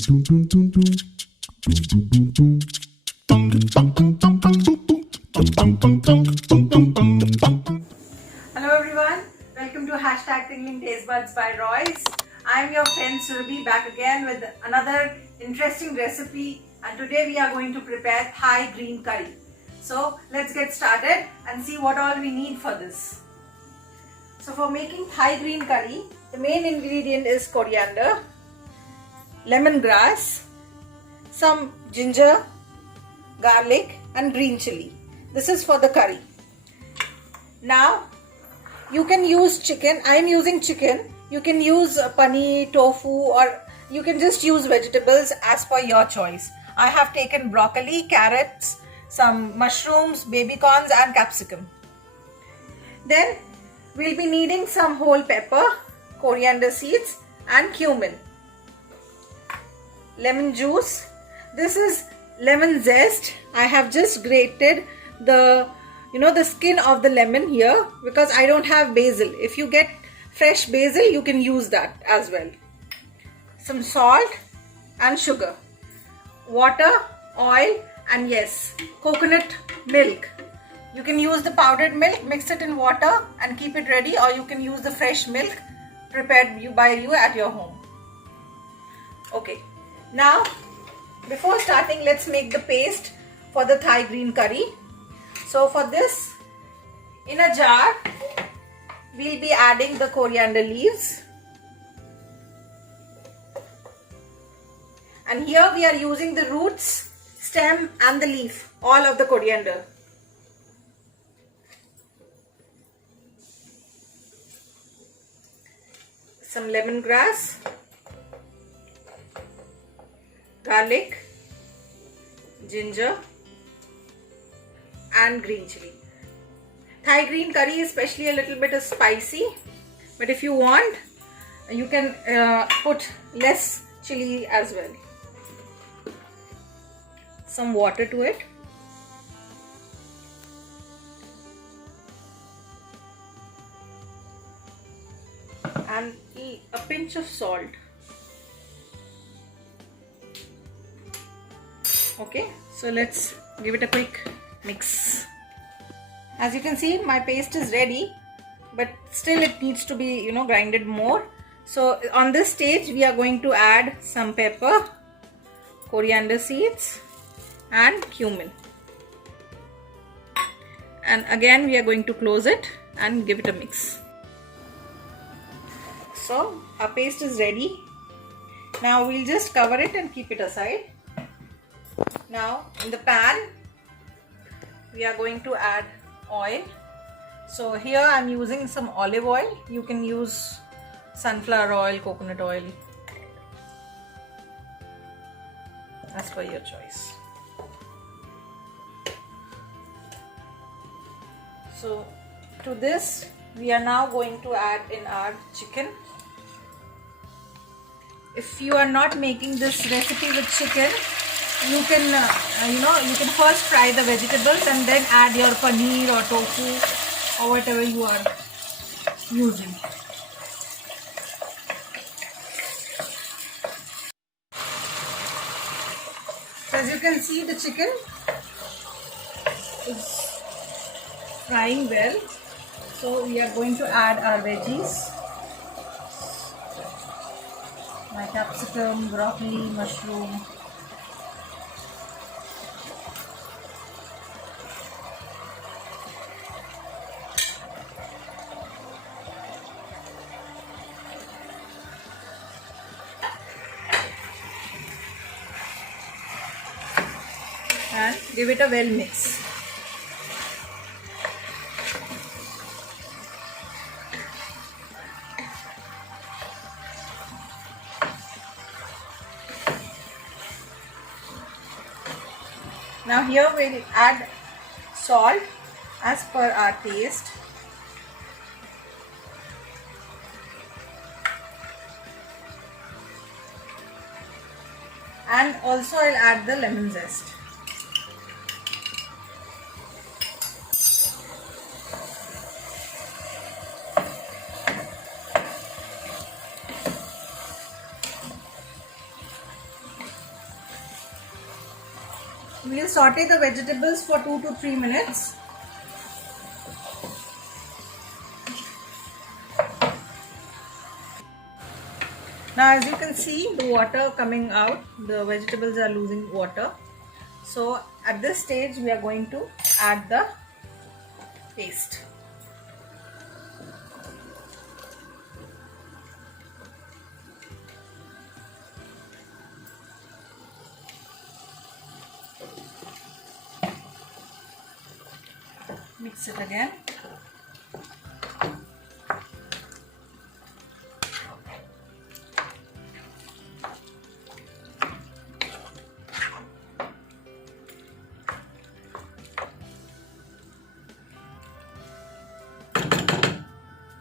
Hello everyone, welcome to #Tingling Taste Buds by Royce. I am your friend Surabhi, back again with another interesting recipe, and today we are going to prepare Thai green curry. So let's get started and see what all we need for this. So for making Thai green curry, the main ingredient is coriander, lemongrass, some ginger, garlic and green chilli. This is for the curry. Now you can use chicken. I am using chicken. You can use paneer, tofu, or you can just use vegetables as per your choice. I have taken broccoli, carrots, some mushrooms, baby corns and capsicum. Then we'll be needing some whole pepper, coriander seeds and cumin. Lemon juice. This is lemon zest. I have just grated the skin of the lemon here because I don't have basil. If you get fresh basil, you can use that as well. Some salt and sugar, water, oil, and yes, coconut milk. You can use the powdered milk, mix it in water and keep it ready, or you can use the fresh milk prepared by you at your home. Okay, now before starting, let's make the paste for the Thai green curry. So for this, in a jar, we'll be adding the coriander leaves. And here we are using the roots, stem and the leaf, all of the coriander. Some lemongrass, garlic, ginger and green chilli. Thai green curry is especially a little bit spicy, but if you want, you can put less chili as well. Some water to it. And a pinch of salt. Okay, so let's give it a quick mix. As you can see, my paste is ready, but still it needs to be grinded more. So on this stage we are going to add some pepper, coriander seeds and cumin, and again we are going to close it and give it a mix. So our paste is ready. Now we'll just cover it and keep it aside. Now in the pan we are going to add oil. So here I'm using some olive oil. You can use sunflower oil, coconut oil, as per your choice. So to this we are now going to add in our chicken. If you are not making this recipe with chicken, you can you can first fry the vegetables and then add your paneer or tofu or whatever you are using. So as you can see, the chicken is frying well. So we are going to add our veggies, my capsicum, broccoli, mushroom. And give it a well mix. Now here we'll add salt as per our taste. And also I'll add the lemon zest. we'll saute the vegetables for 2 to 3 minutes. Now as you can see the water coming out, the vegetables are losing water. So at this stage we are going to add the paste. Mix it again.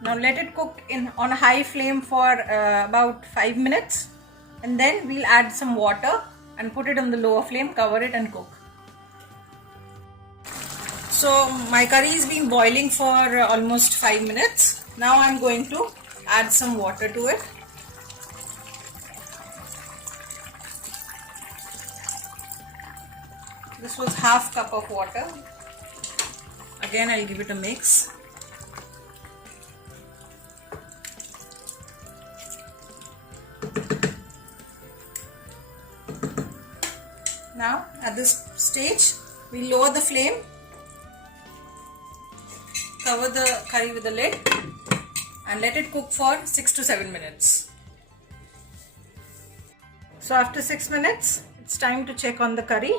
Now let it cook on a high flame for about 5 minutes, and then we'll add some water and put it on the lower flame, cover it and cook. So my curry has been boiling for almost 5 minutes. Now I'm going to add some water to it. This was half cup of water. Again I'll give it a mix. Now at this stage we lower the flame, cover the curry with the lid and let it cook for 6 to 7 minutes. So after 6 minutes it's time to check on the curry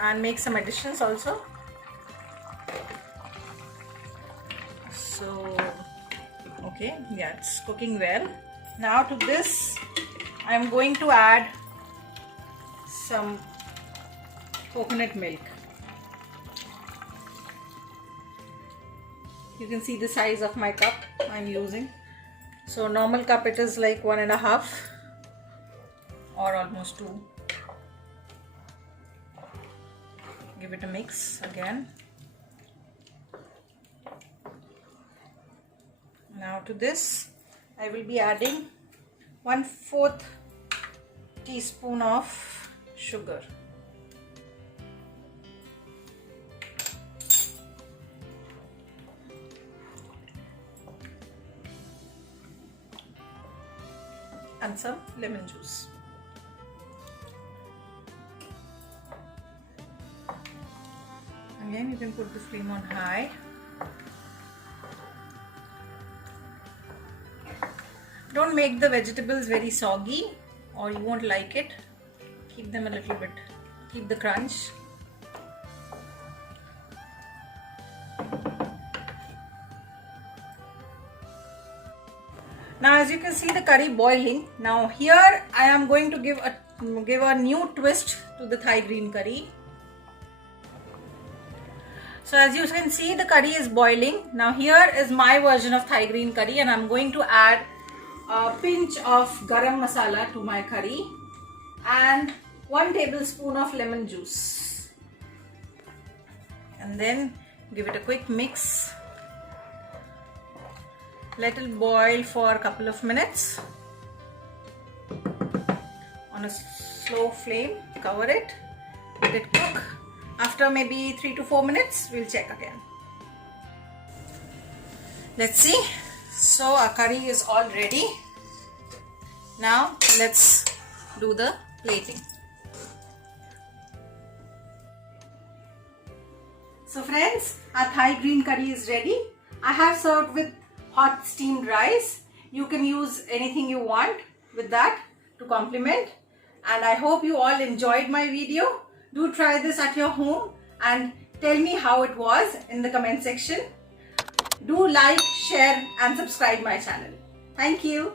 and make some additions also. So okay, yeah, it's cooking well. Now to this I'm going to add some coconut milk. You can see the size of my cup I'm using. So normal cup it is like 1.5 or almost 2. Give it a mix again. Now to this I will be adding 1/4 teaspoon of sugar. And some lemon juice. Again you can put the flame on high. Don't make the vegetables very soggy or you won't like it. Keep them a little bit, keep the crunch. Now as you can see the curry boiling. Now here I am going to give a new twist to the Thai green curry. So as you can see the curry is boiling. Now here is my version of Thai green curry and I'm going to add a pinch of garam masala to my curry and 1 tablespoon of lemon juice. And then give it a quick mix. Let it boil for a couple of minutes on a slow flame. Cover it, let it cook. After maybe 3 to 4 minutes, we'll check again. Let's see. So our curry is all ready. Now let's do the plating. So friends, our Thai green curry is ready. I have served with hot steamed rice. You can use anything you want with that to complement. And I hope you all enjoyed my video. Do try this at your home and tell me how it was in the comment section. Do like, share and subscribe my channel. Thank you.